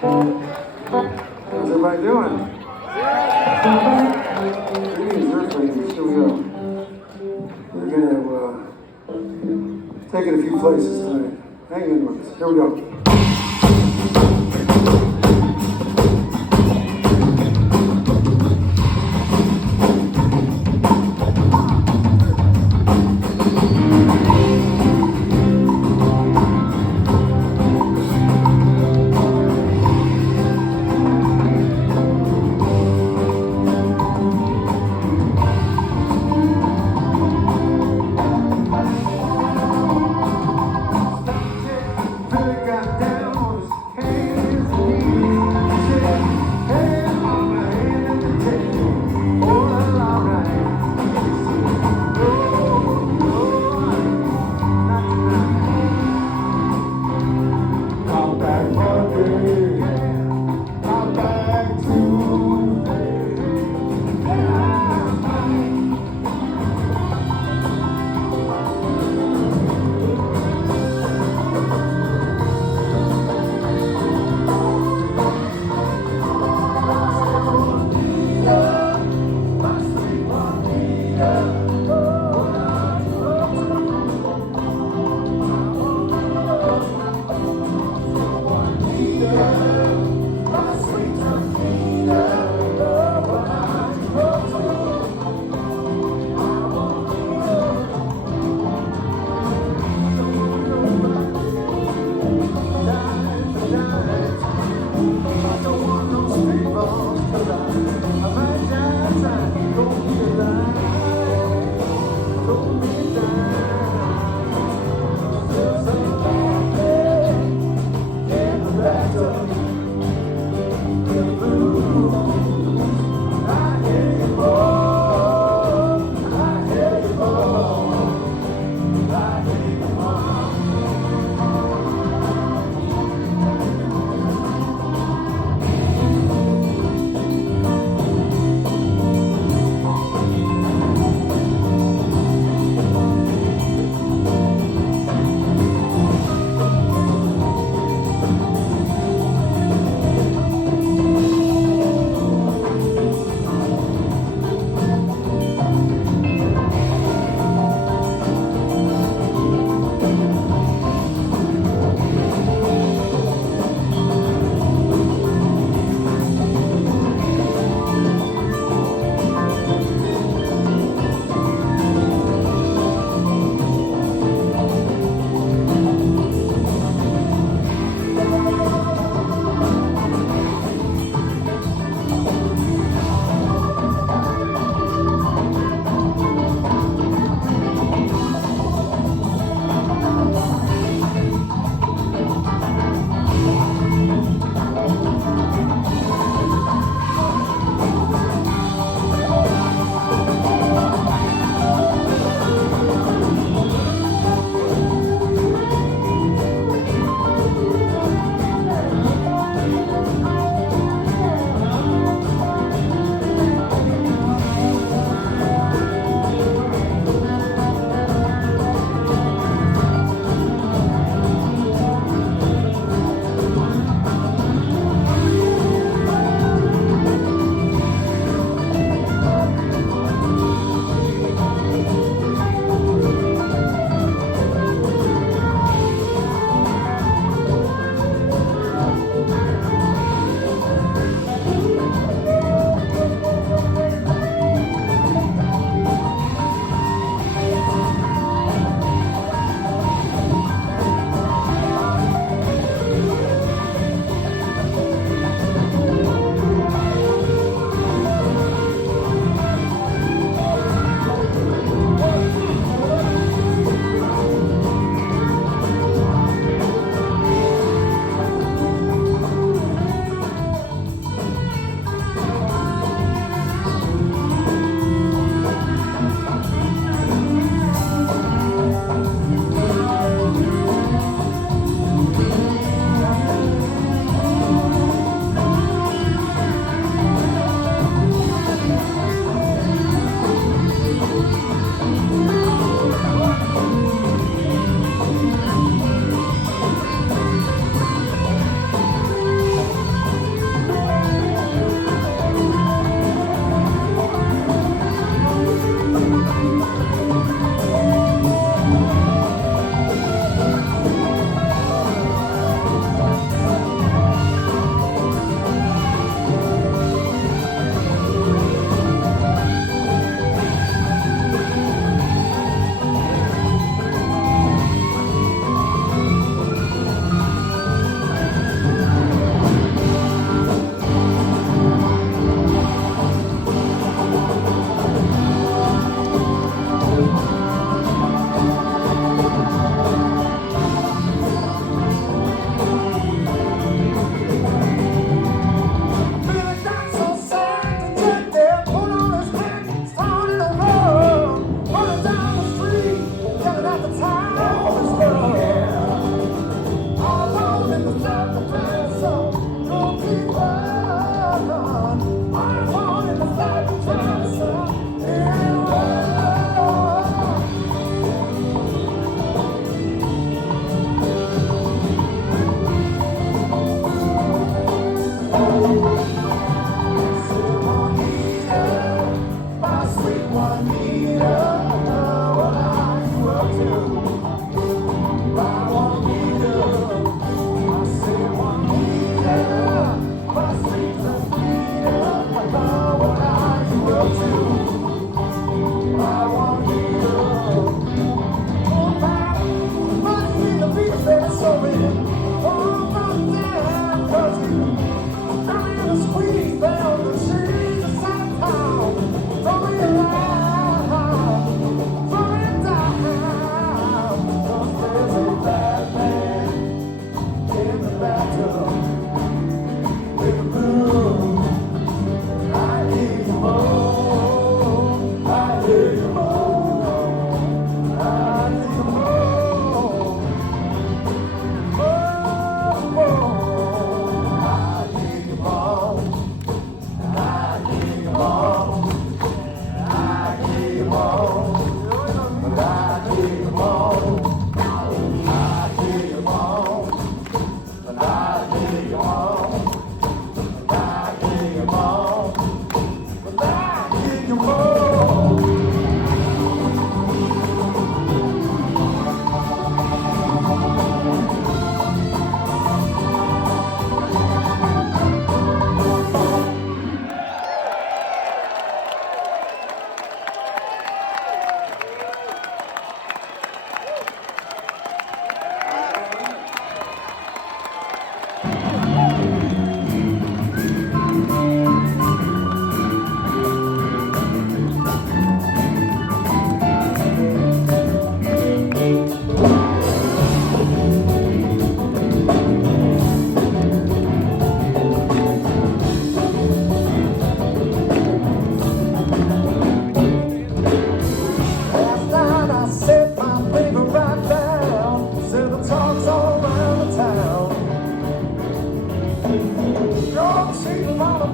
How's everybody doing? Greetings, Earthlings. Here we go. We're gonna take it a few places tonight. Hang in with us. Here we go.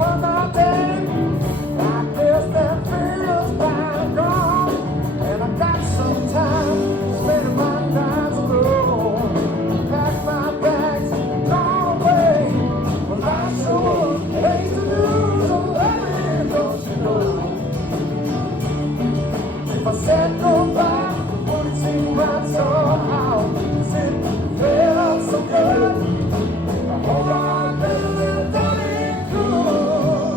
one more day. I guess that feels kind of gone, and I got some time spending my nights alone. Pack my bags, gone away. Well, I sure hate to lose a lady, don't you know? If I said goodbye, would it seem right somehow? Cause it felt so good. Hold on, baby, that it could.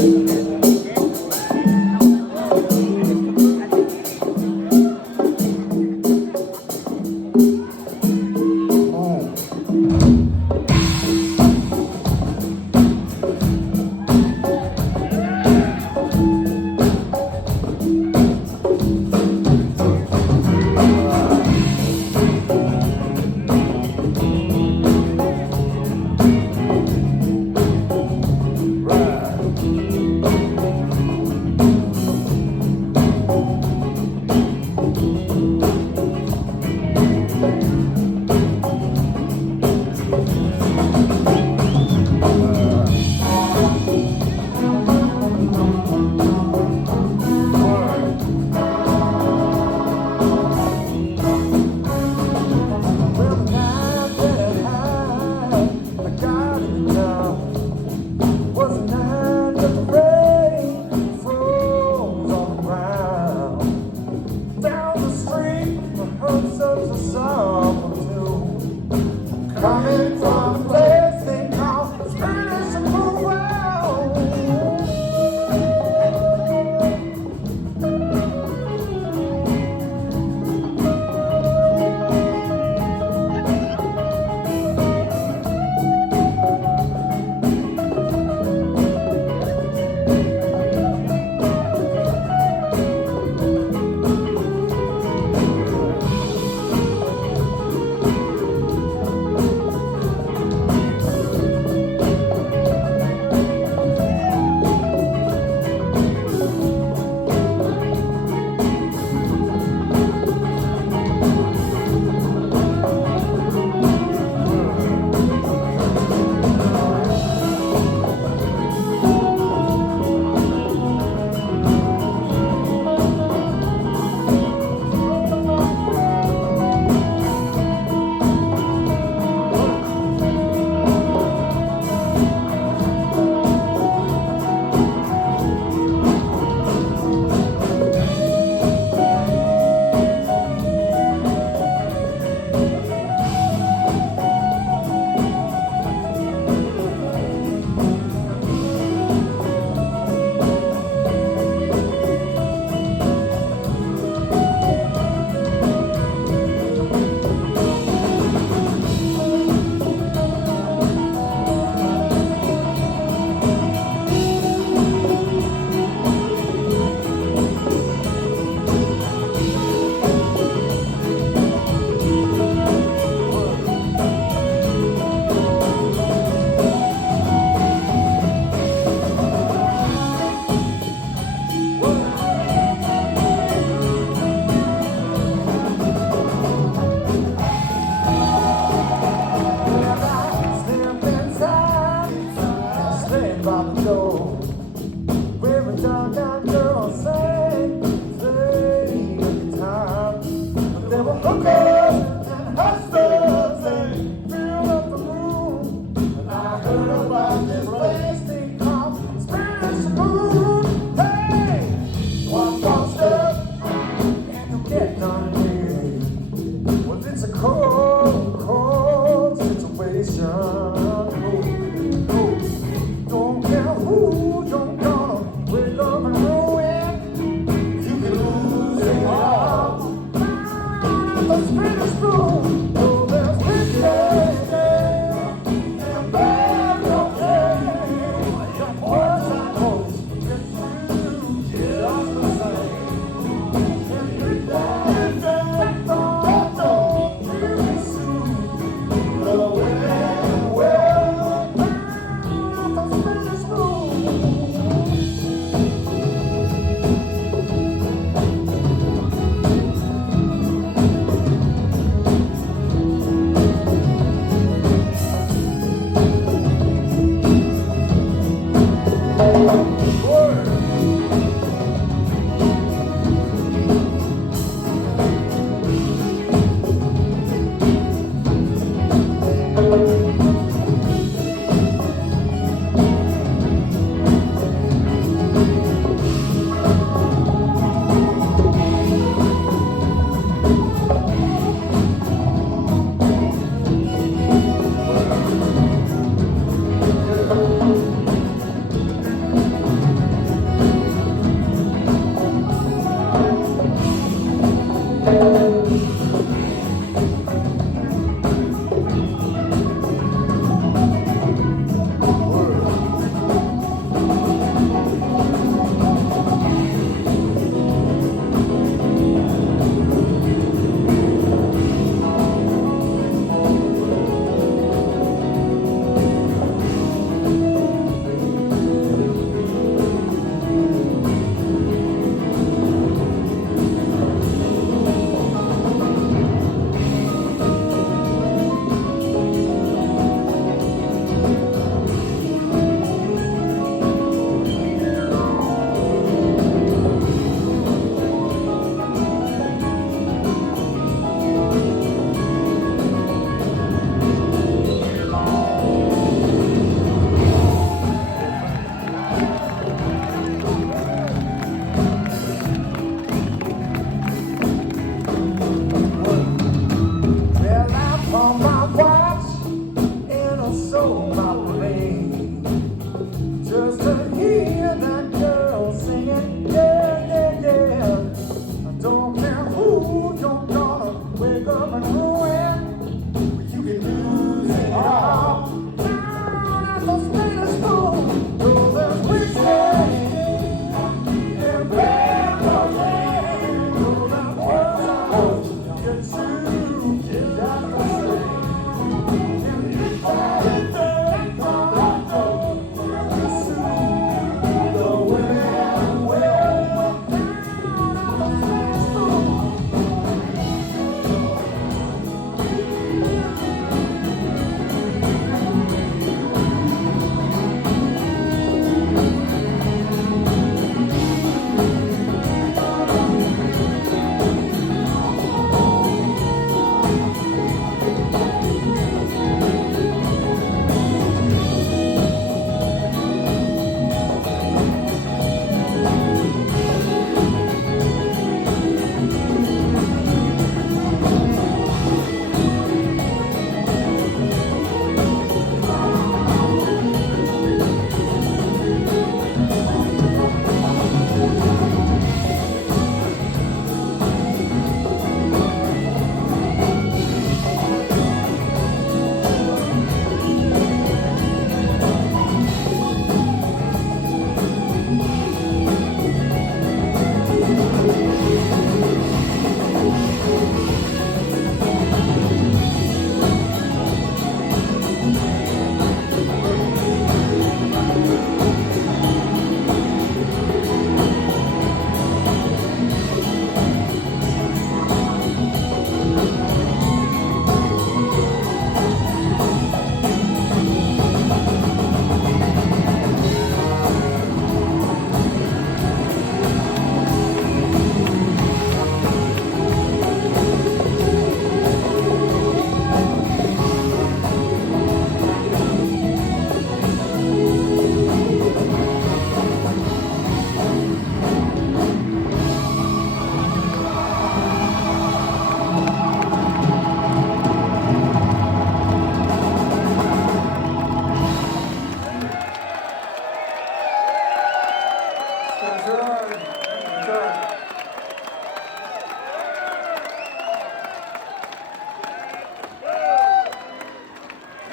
Well, the night that I got in town was a night that the rain froze on the ground. Down the street, I heard such a song too, coming from a place they call the Spanish World.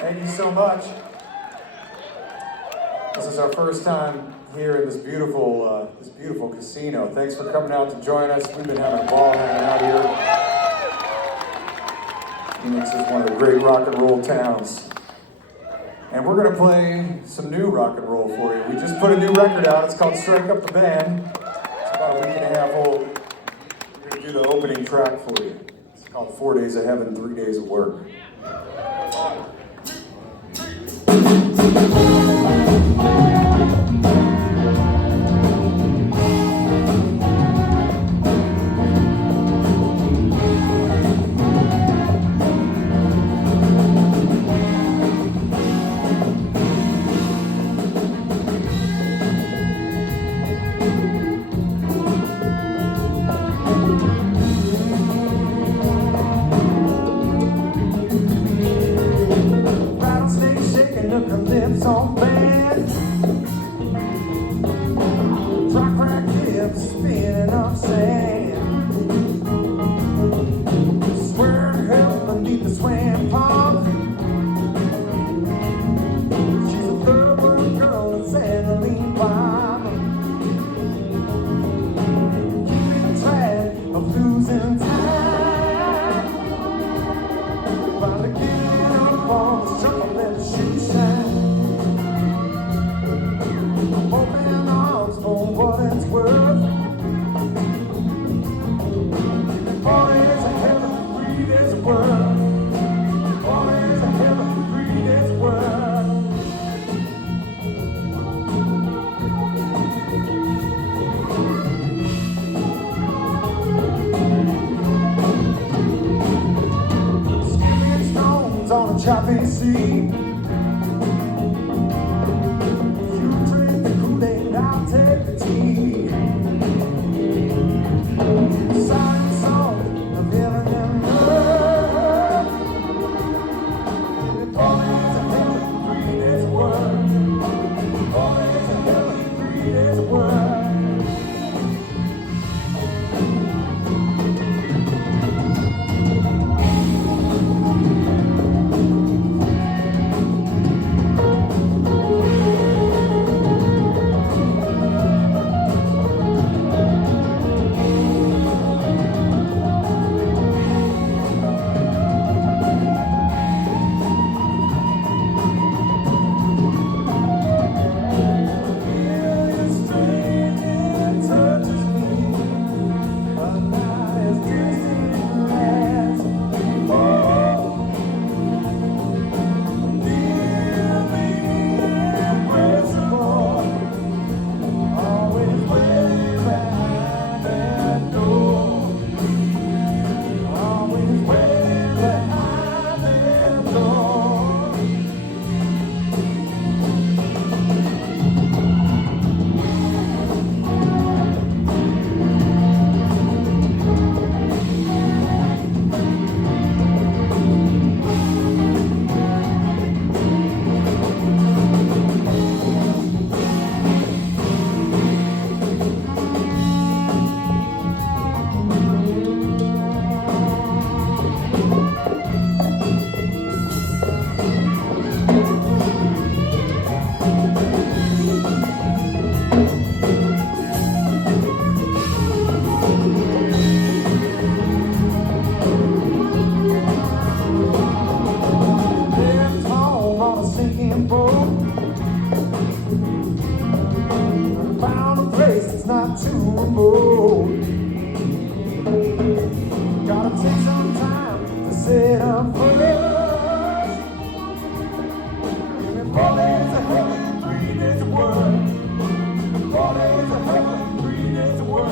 Thank you so much. This is our first time here in this beautiful casino. Thanks for coming out to join us. We've been having a ball hanging out here. Phoenix is one of the great rock and roll towns. And we're going to play some new rock and roll for you. We just put a new record out. It's called Strike Up the Band. It's about a week and a half old. We're going to do the opening track for you. It's called 4 Days of Heaven, 3 Days of Work. On band, dry crack hips spinning up sand, swearing hell beneath the swam pump. She's a third world girl that's aniline bomb, keeping track of losing time, finally getting up on the shovel, let the shoe shine. Open arms for what it's worth. 4 days of heaven, 3 days of work. 4 days of heaven, 3 days of work. Skipping stones on a choppy sea. I'll take the tea. Silent song of heaven and earth. 4 days of heaven, 3 days of work. 4 days of heaven, 3 days of work. Not too remote. Gotta take some time to sit up first. Give me 4 days of heaven, 3 days of work. 4 days of heaven, 3 days of work.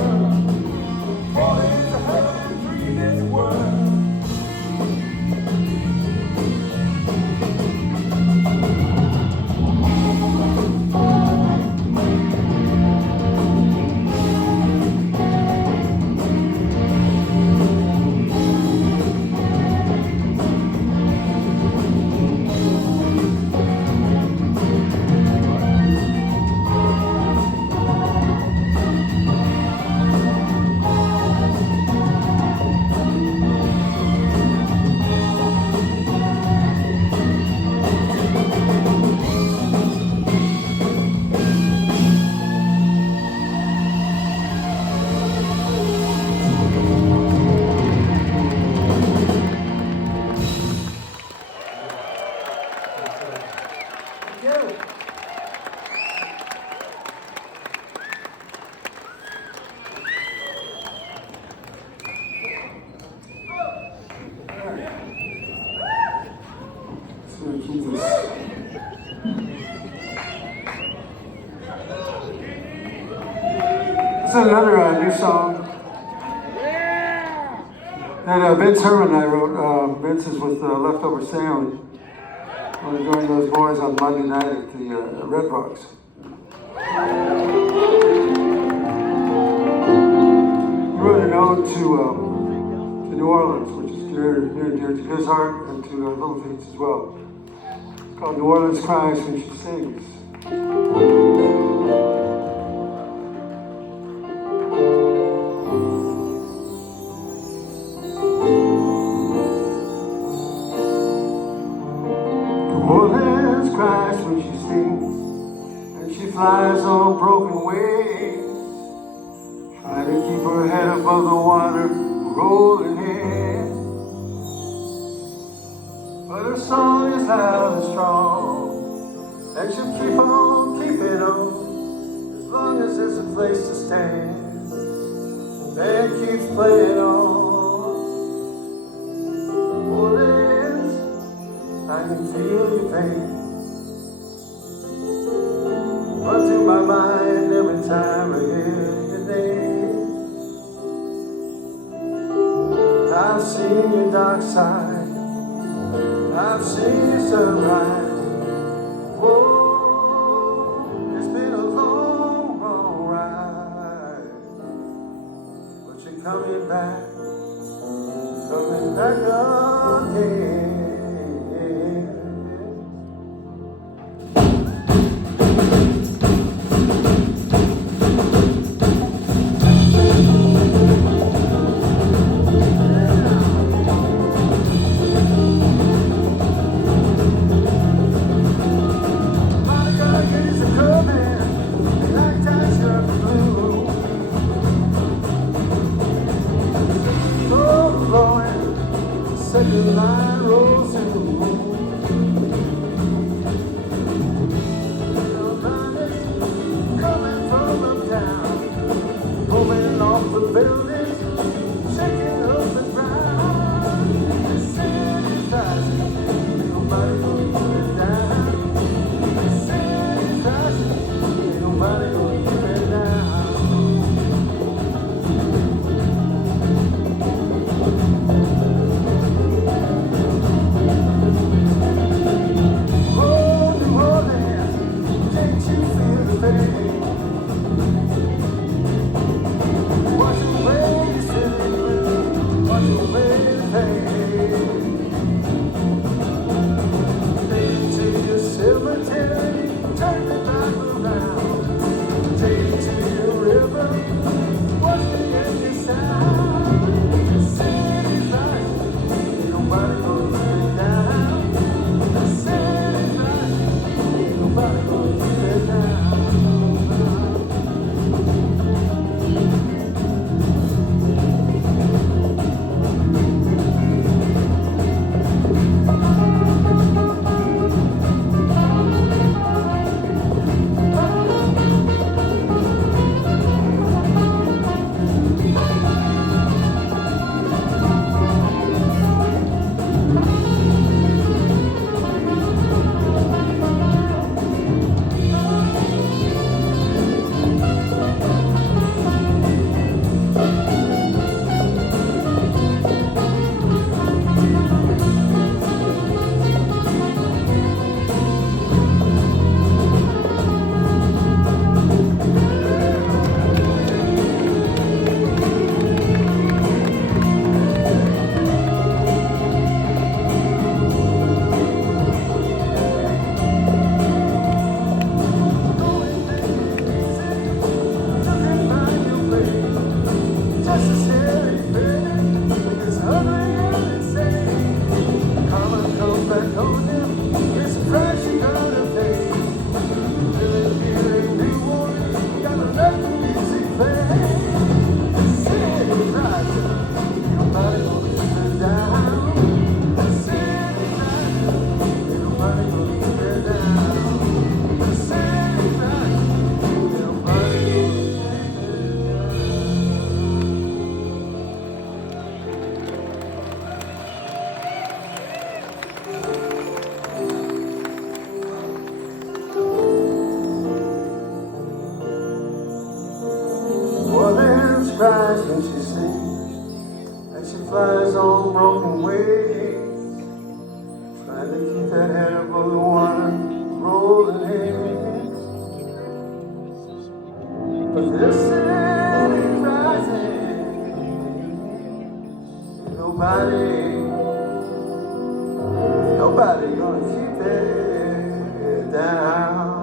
4 days of heaven, 3 days of work. Jesus. This is another new song that Vince Herman and I wrote. Vince is with Leftover Sound. I joined those boys on Monday night at the Red Rocks. We wrote an ode to New Orleans, which is near and dear to his heart and to Little Feat's as well. It's called New Orleans Cries When She Sings. New Orleans cries when she sings, and she flies on broken wings, trying to keep her head above the water, rolling in. But her song is loud and strong, and she'll keep on keeping on, as long as there's a place to stand. The band keeps playing on. New Orleans, I can feel your pain run through my mind every time I hear your name. I've seen your dark side, I've seen your sunrise. Oh, it's been a long, long ride, but you're coming back again. Second line rolls in the room. Coming from uptown, rolling off the buildings, shaking up the ground. The city's rising, ain't nobody gonna keep it down. The city's rising, ain't nobody gonna keep it down. waves, trying to keep that head above the water, rolling in. But this city's rising, nobody gonna keep it down.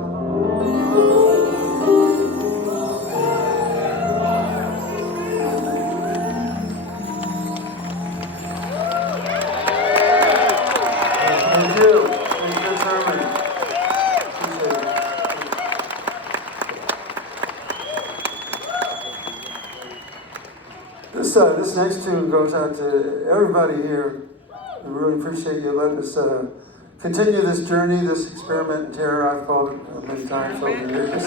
Thank you. Thank you, Sherman. Appreciate it. This next tune goes out to everybody here. We really appreciate you letting us continue this journey, this experiment in terror, I've called it many times over the years.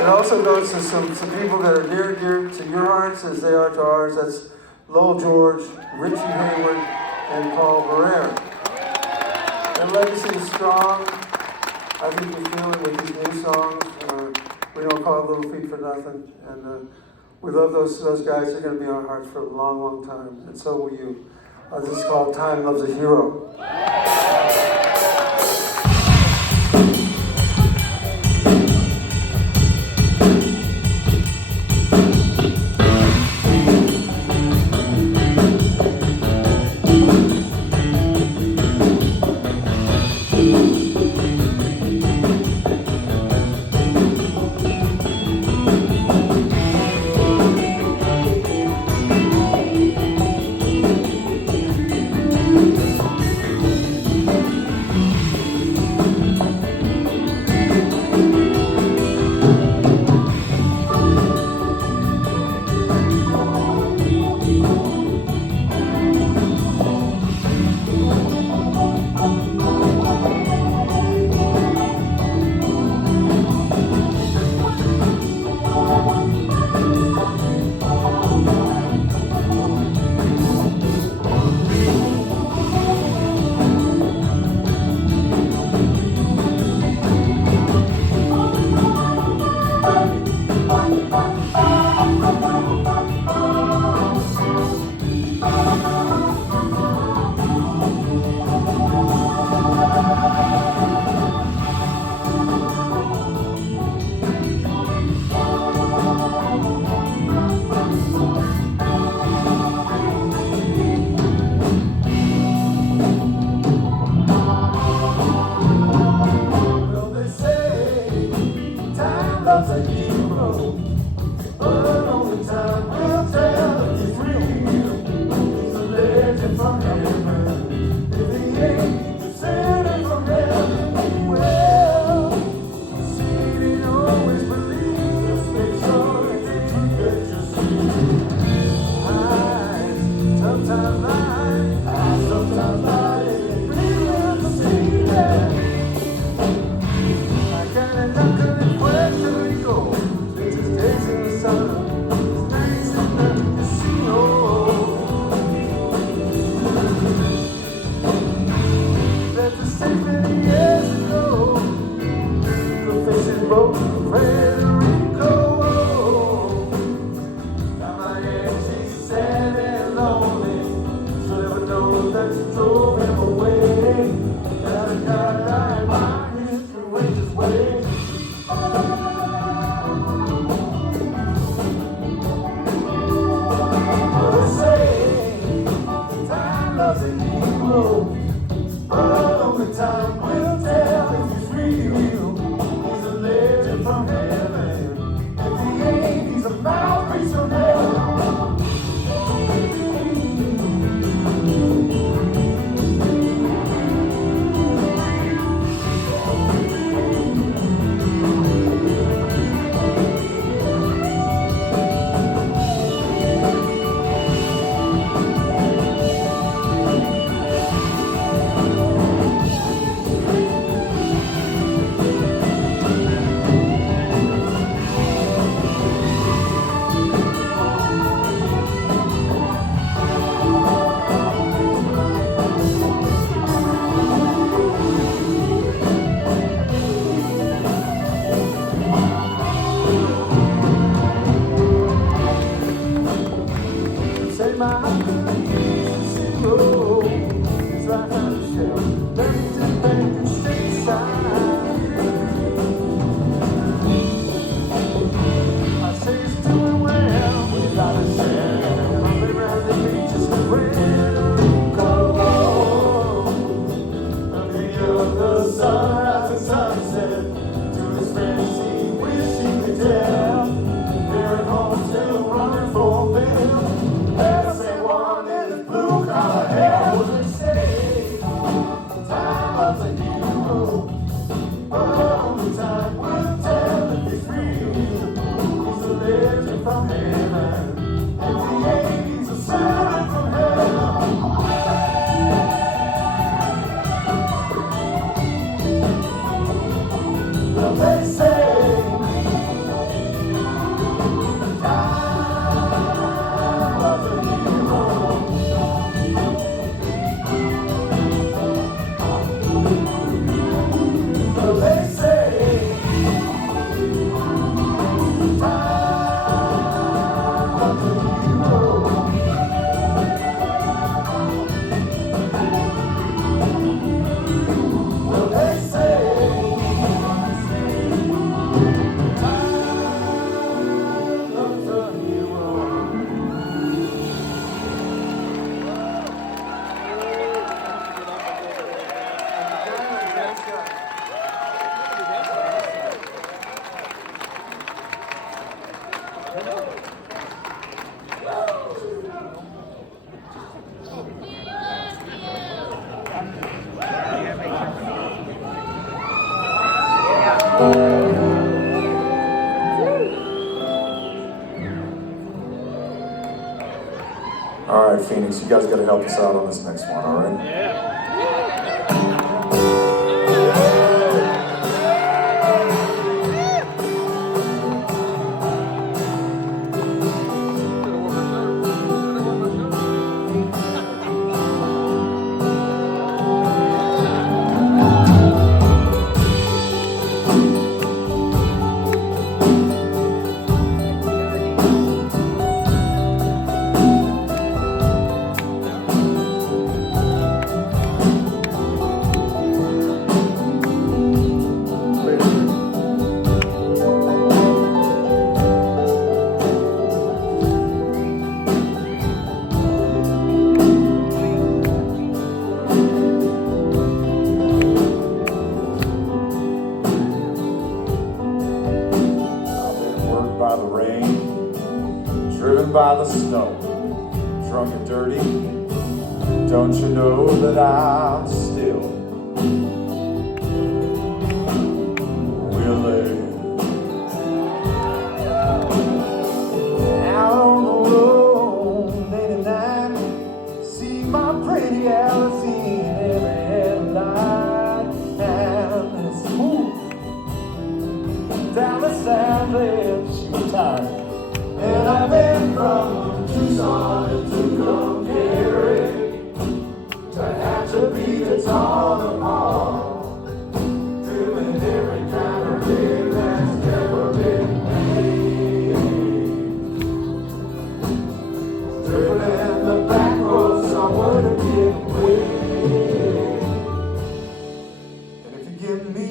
It also goes to some people that are dear to your hearts as they are to ours. That's Lowell George, Richie Hayward, and Paul Barrera. Their legacy is strong. I think we feel it with these new songs. We don't call it Little Feet for nothing. And we love those guys. They're going to be in our hearts for a long, long time. And so will you. This is called Time Loves a Hero. was a hero. But only time will tell if he's real. He's a legend from heaven. In the 80s, a son from hell. Well, they say All right, Phoenix, you guys got to help us out on this next one, all right? Yeah. By the rain, driven by the snow, drunk and dirty, don't you know that I'm still willing? Out on the road, late at night, see my pretty Alice in every headlight, and it's smooth down the South time. And I've been from Tucson to Glengarry to have to be the tall of all, doing every kind of rig that's ever been made, dribbling the back road somewhere to get away. And if you give me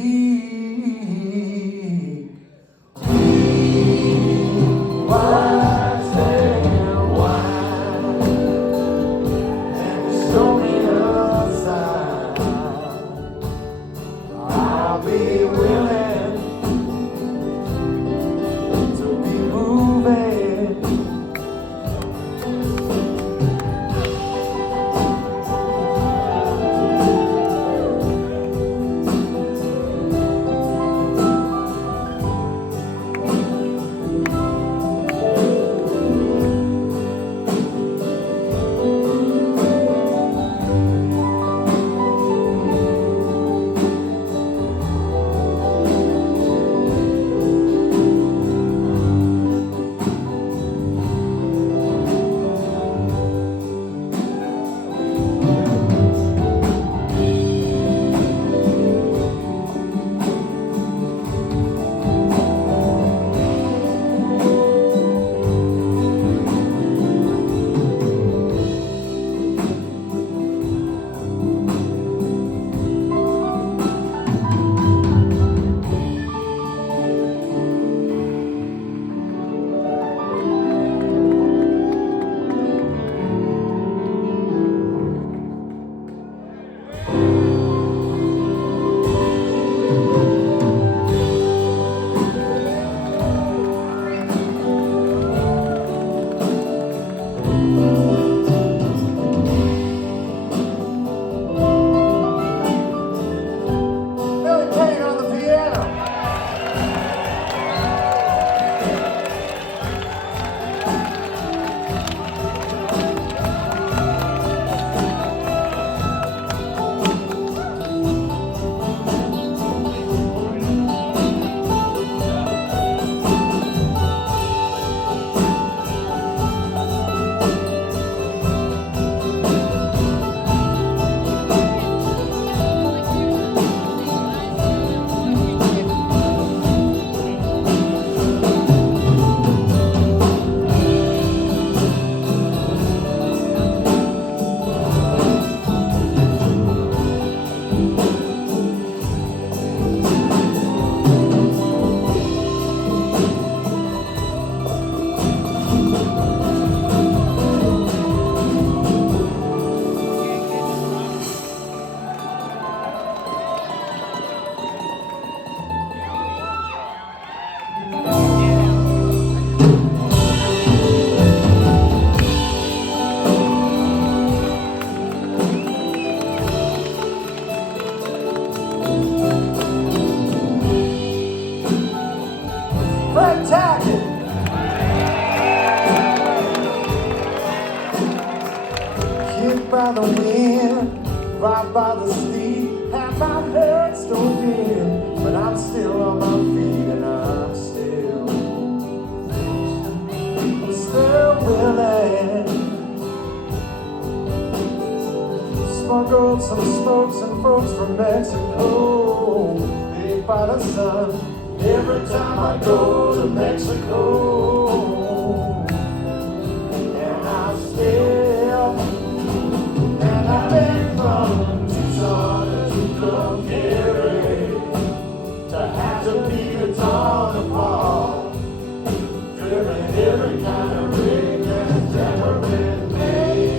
my legs don't bend, but I'm still on my feet and I'm still willing. Smuggled some smokes and folks from Mexico. They buy the sun every time I go to Mexico. And I still, and I've been from Tucson to Calgary to have to be a ton apart, driven every kind of rig that's ever been made.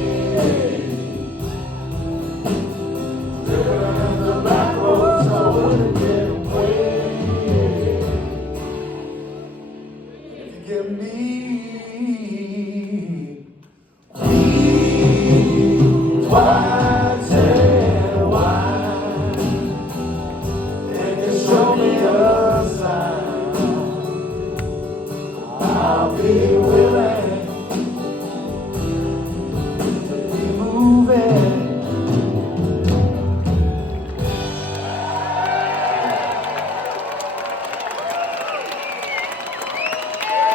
Living in the back roads, I wouldn't get away. If you give me white and wine, and you show me a sign, I'll be willing to be moving.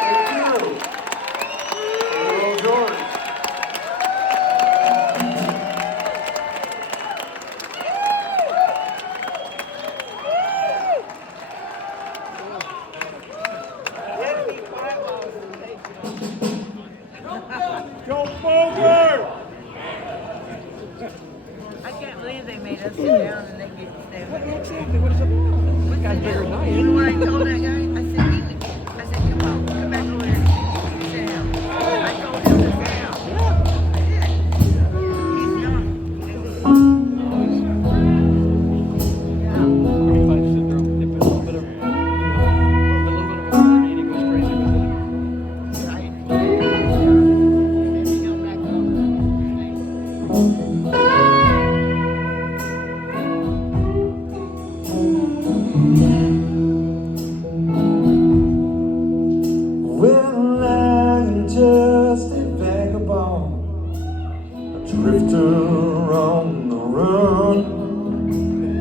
Thank you. Hello, George. I can't believe they made us sit down and they get to stay with us. Exactly. What is it? We got bigger than I You am. know what I told that guy? I said, come on, come back over here and sit down. I told him to sit down. I did. He's young. Yeah. Every time I sit there, dip in a little bit of water, and he goes crazy with it. Right. Maybe come back over. Well, I'm just a vagabond, a drifter on the run,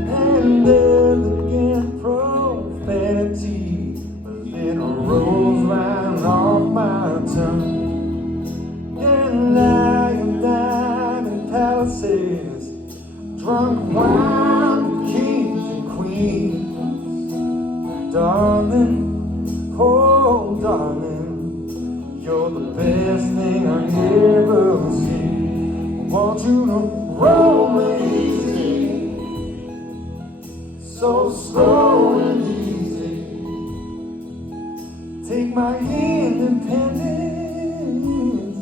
and then again profanity, but then rolls right off my tongue. And I am down in palaces, drunk wine with kings and queens, darling. Oh, darling, you're the best thing I've ever seen. I want you to roll me easy, so slow and easy. Take my independence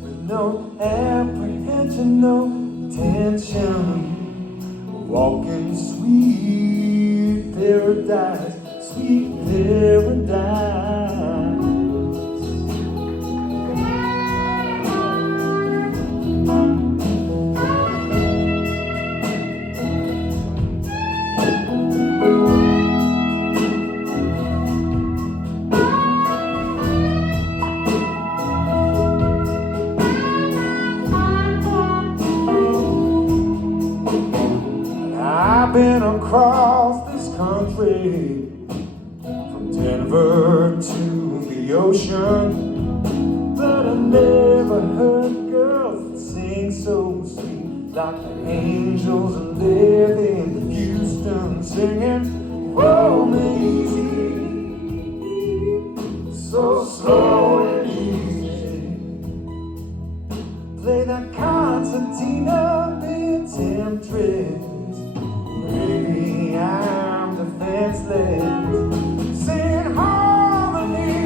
with no apprehension, no tension. Walking sweet paradise, sweet paradise. I've been across this country, from Denver to the ocean, but I never heard girls that sing so sweet, like the angels that live in Houston, singing, roll me easy, so slow and easy. Play that concertina, the temptress. Baby, I'm defenseless, singing harmony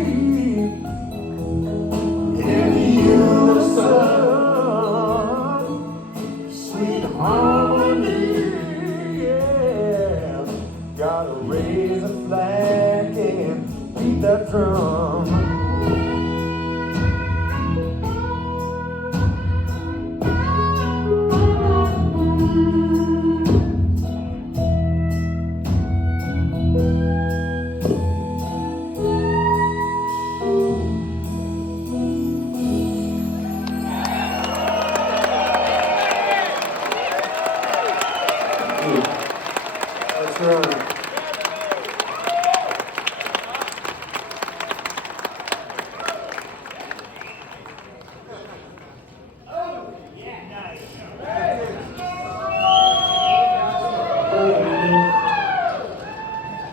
in the unison, sweet harmony, yeah. Gotta raise a flag and beat that drum. Showroom.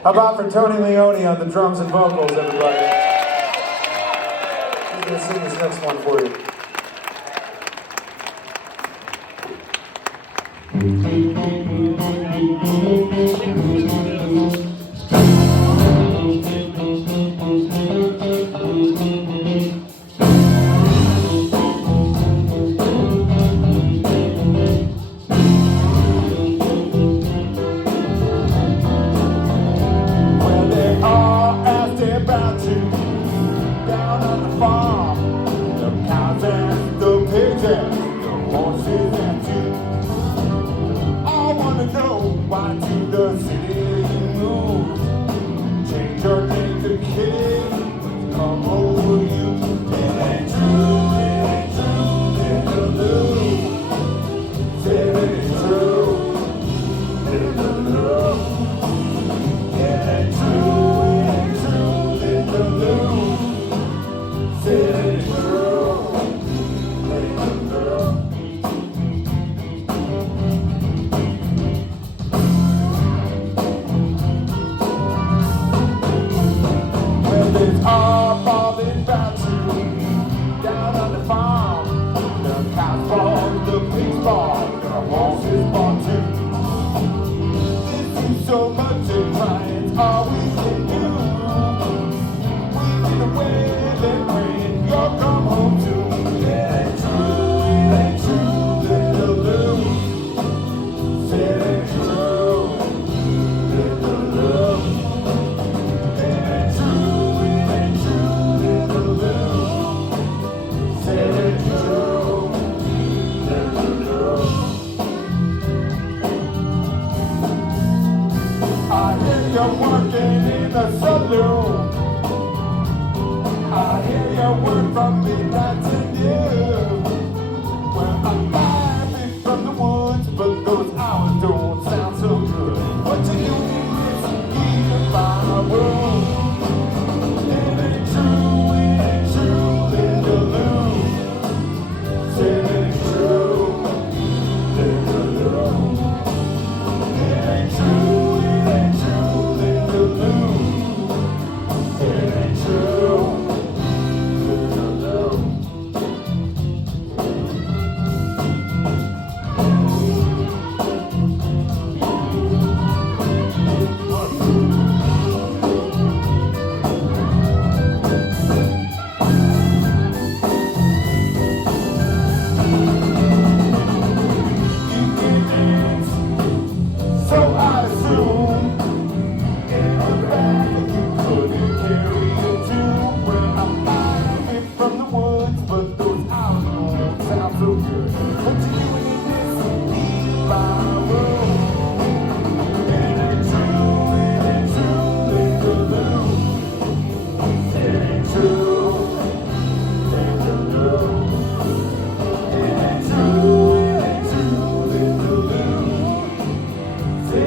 How about for Tony Leone on the drums and vocals, everybody? He's going to sing this next one for you. Well, they are as they're about to down on the farm. The cows and the pigs and the horses and too. I wanna know why to the city you move. Change your name to Kitty, come over you. It ain't true, little Lou. Say it ain't true, little Lou. It ain't true, little Lou. Say it ain't true, little Lou. Well, it's all falling down to down on the farm. The cows farm, the pigs farm, the horses farm too. This is so much of trying, all we can do. We need a way that when you'll come home too. It ain't true, little Lou. Say it ain't true, little Lou. It ain't true, little Lou. Say it ain't true, little Lou. I hear you're working in the saloon. I hear your word from midnight to noon. Well, I'm laughing from the woods, but those hours don't sound so good. What you doing in this here by my room? It ain't true, little Lou. Say it ain't true, little Lou. It ain't true, little Lou. It ain't true, little Lou. You can dance, so I assume. In the bag you couldn't carry it to. Well, I'm laughing from the woods, but those hours don't sound so good. What you doing in this by room? It ain't true, little Lou. It ain't true, little Lou. It ain't true, little Lou. Say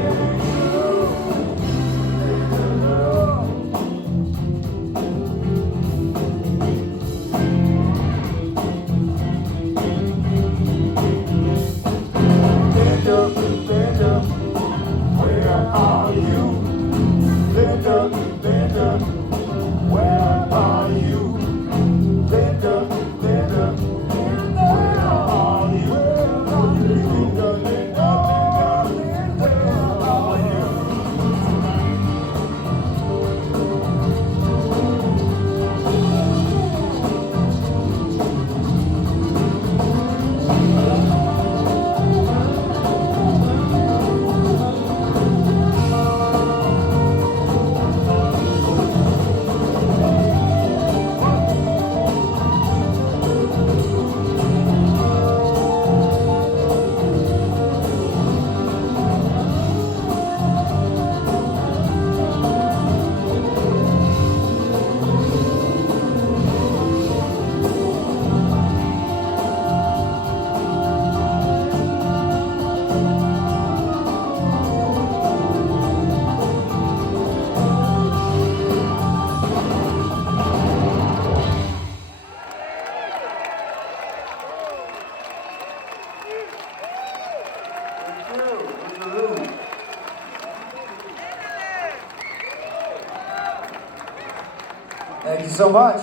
you so much.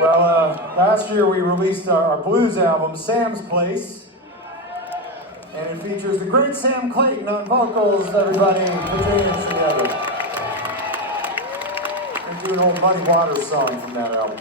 Well, last year we released our blues album, Sam's Place, and it features the great Sam Clayton on vocals. Everybody, put your hands together. And do an old Muddy Waters song from that album.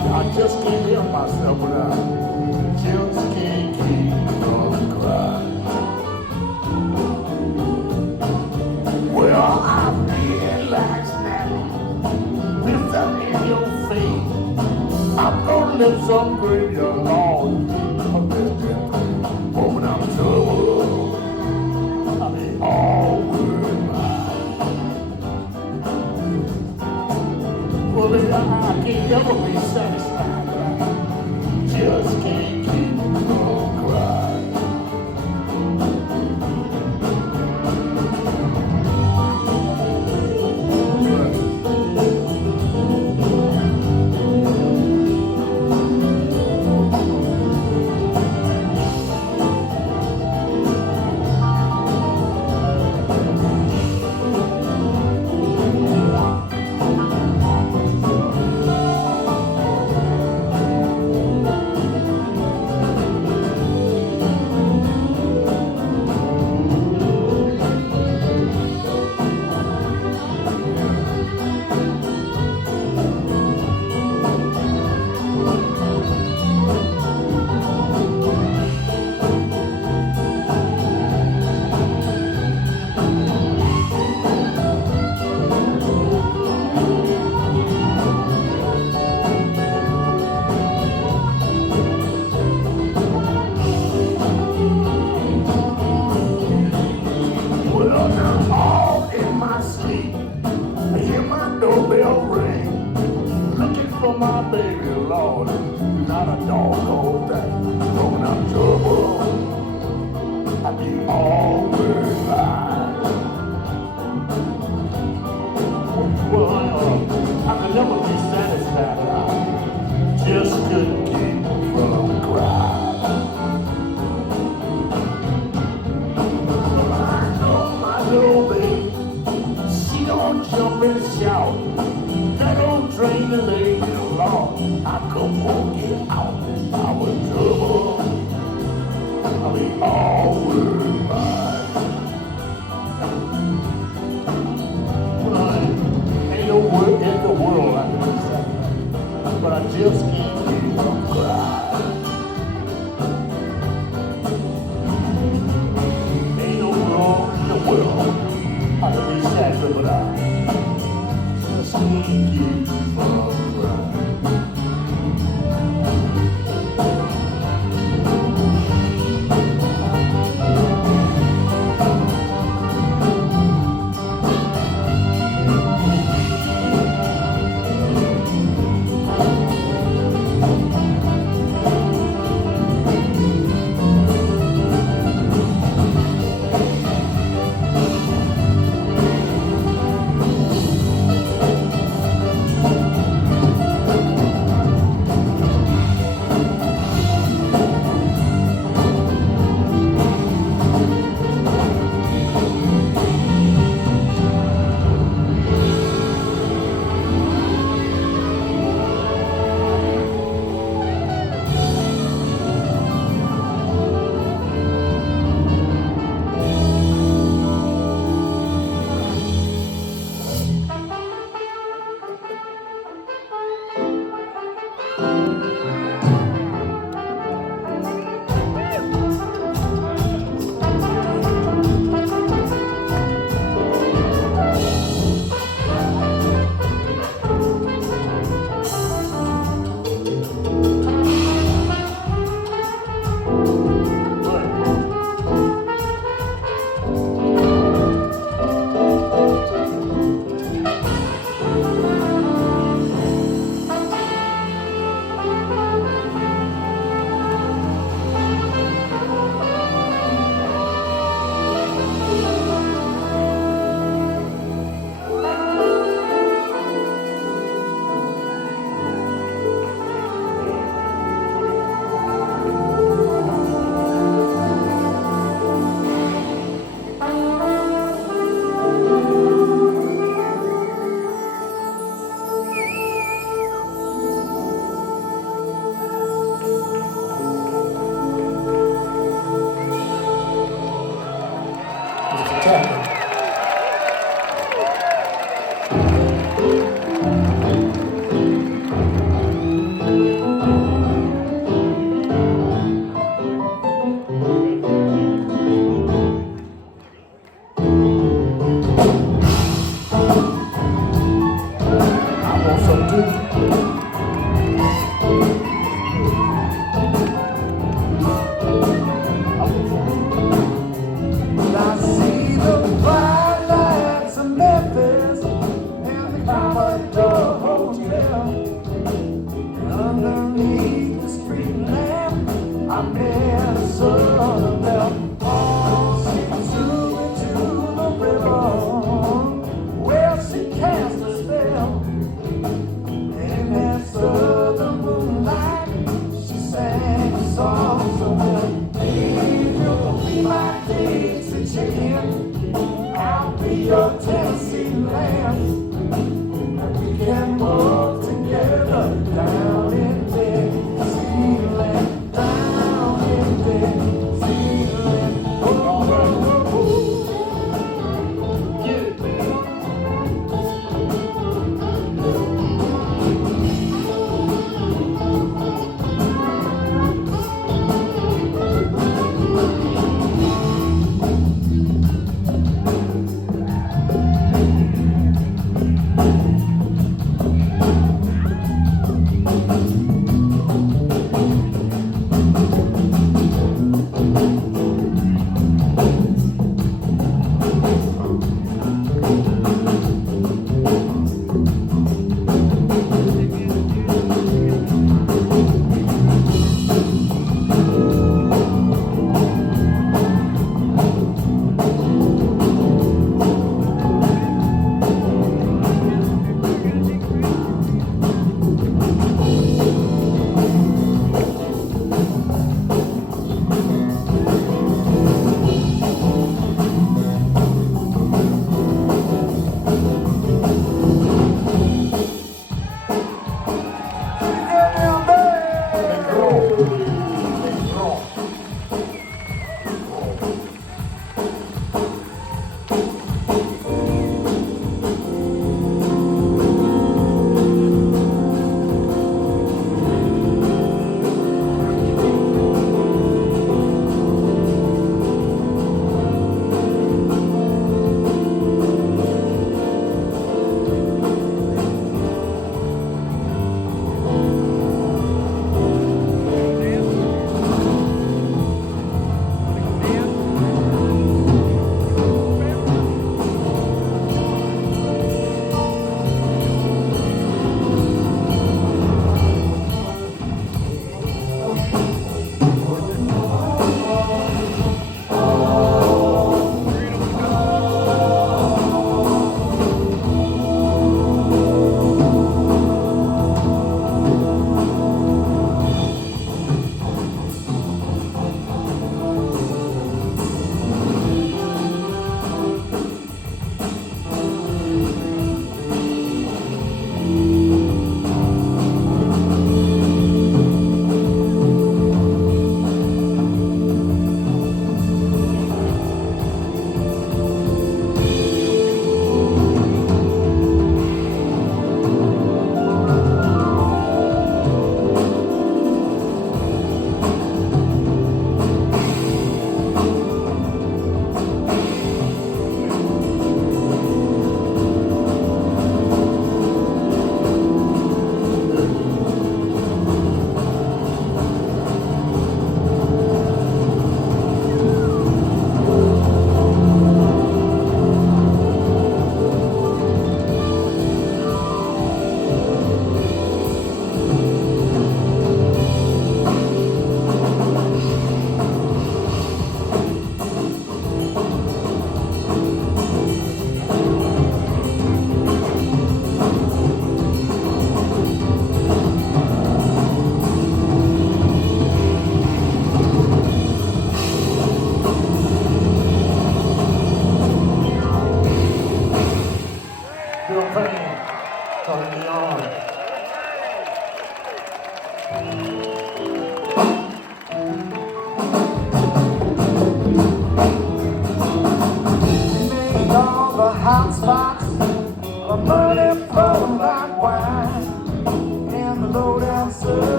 I just can't help myself when I just can't keep from crying. Well, I feel like snapping with that in your face. I'm gonna live some great young Lord. I'm just different. But when I'm troubled, I'll be all worried about. Well, baby, I can't never be satisfied. Just can't keep from crying. My baby, Lord, not a doggone thing. So when I'm troubled, I be always right. Well, I could never be satisfied. I just couldn't keep from crying. Well, I know my little baby, she don't jump and shout. That old train to lady, Lord, I come won't get out. I was trouble. I'll be always mine. Well, ain't no word in the world I can say, but I just can't keep from crying. Ain't no wrong in the world I can be sad, but I just can't keep from crying. met a southern belle. Oh, she took me to the river. Well, she cast a spell. In that southern moonlight, she sang a song so well. If you'll be my Dixie chicken, I'll be your Tennessee lamb. We can walk together down in Dixieland, down in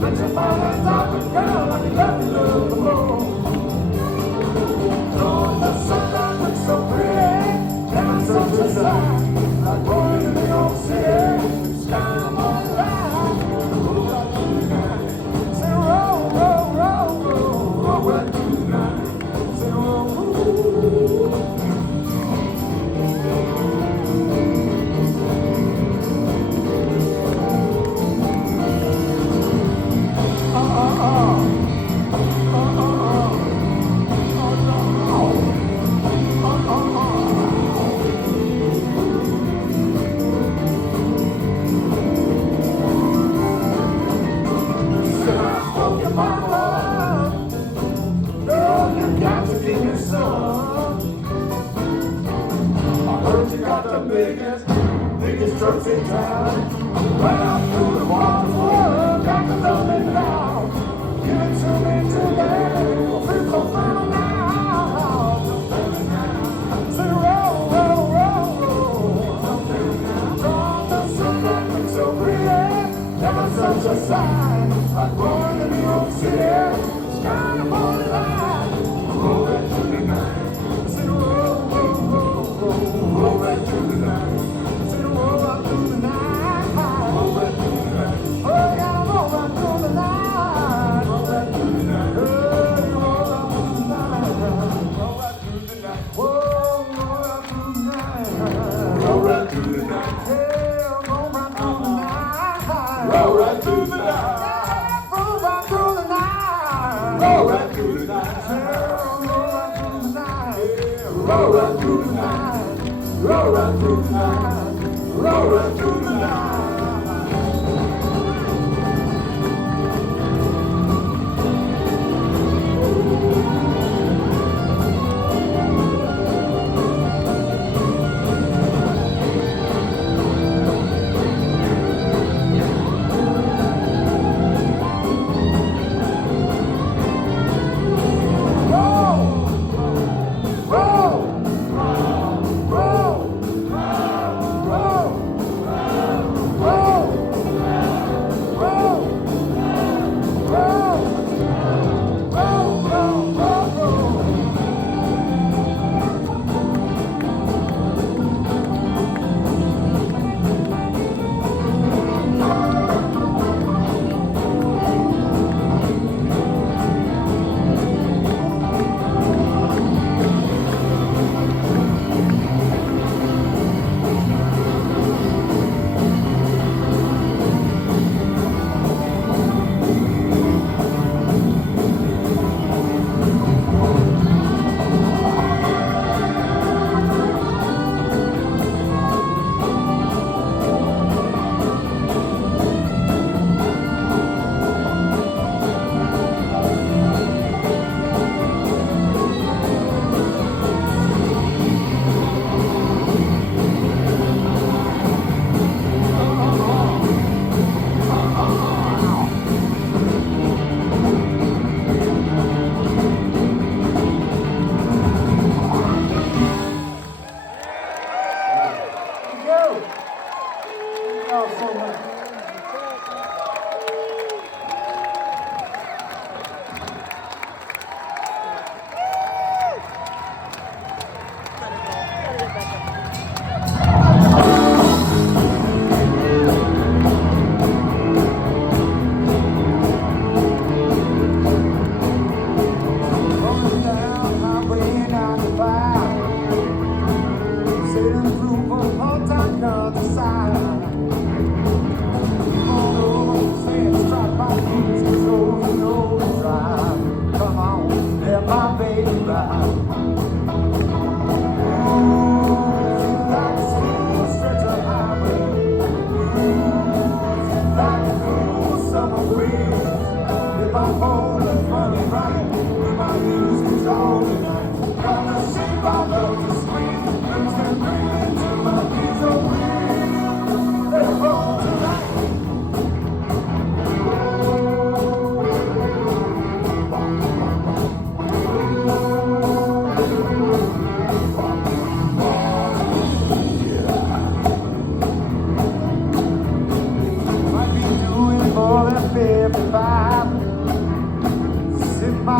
Let your body talk to girl like you love me love the most. Oh, the sunlight looks so pretty, never such a sight. Like rolling in New York City, sky on the line. Say roll, roll, roll, roll, roll right through the night. Say roll, biggest trucks in town. Right out through the water's got the loving down. Give it to me today, feel so final now. Say roll, roll, roll, roll. From the sun that looks so pretty, never such a sight. Like born in New York City, sky upon the line. Roll right through the night. Say roll, roll, roll, roll, roll right through the night. Roll right through the night. Roll right through the night. Oh, yeah, roll right through the night. Roll right through the night. Hey, roll right through the night. Roll right through the night. Whoa, roll right through the night. Roll right through the night. Yeah, roll right through the night. Roll right through the night. Roll right through the night. Roll right through the night. Roll right through the night. Roll right through the night. Roll right through the night. Roll, roll, roll, roll, roll.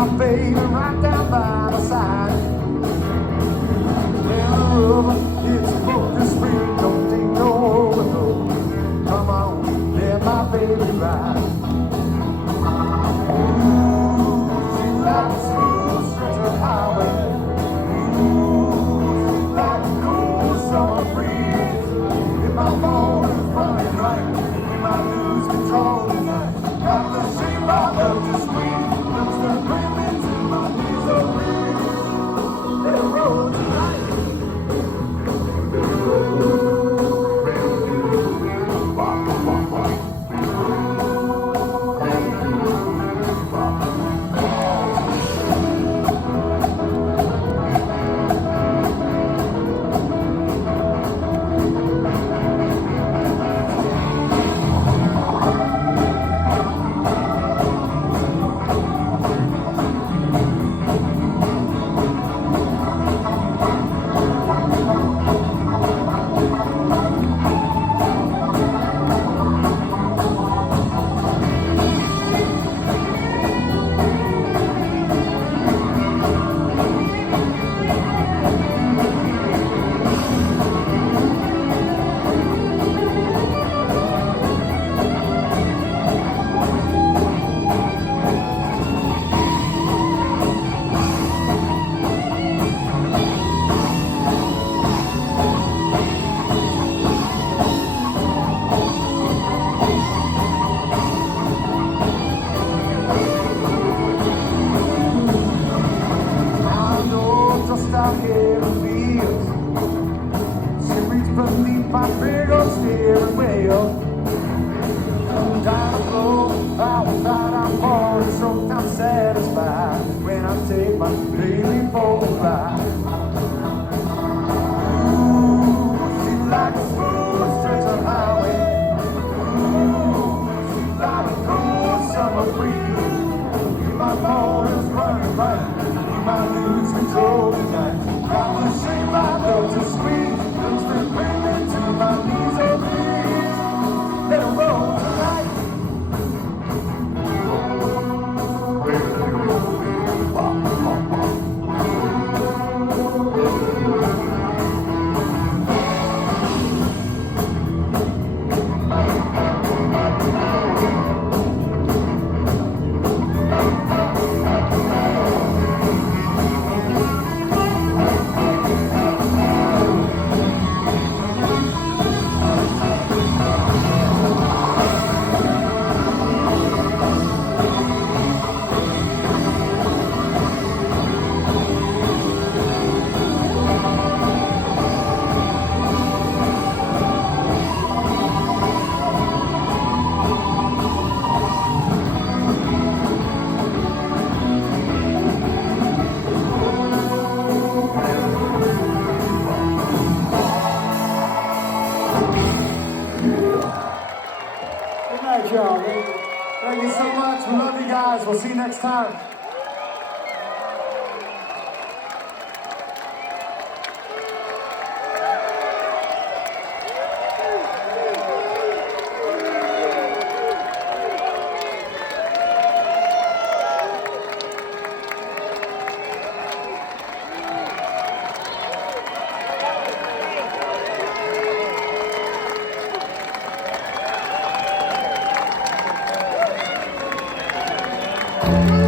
my baby right down by my side. And the rubber, it's focus free, don't take no overload. Come on, let my baby ride. She like a smooth stretch of highway. Like a cool summer breeze. If my phone is running right, we might lose control tonight. Got the shape I love to squeeze. Looks to bring me to my knees, oh please. Let it roll tonight. Out here in the fields, she reached beneath my big old steering wheel. Down the road, out without I'm bored, sometimes satisfied when I take my baby for a ride. Ooh, she's like a smooth stretch of highway. Ooh, she's like a cool summer breeze. If my phone is running right, we might lose control tonight. Got the shape I love to squeeze. Looks to bring me to my knees, oh please. Let it roll tonight. Good night, y'all. Thank you so much. We love you guys. We'll see you next time. Thank you.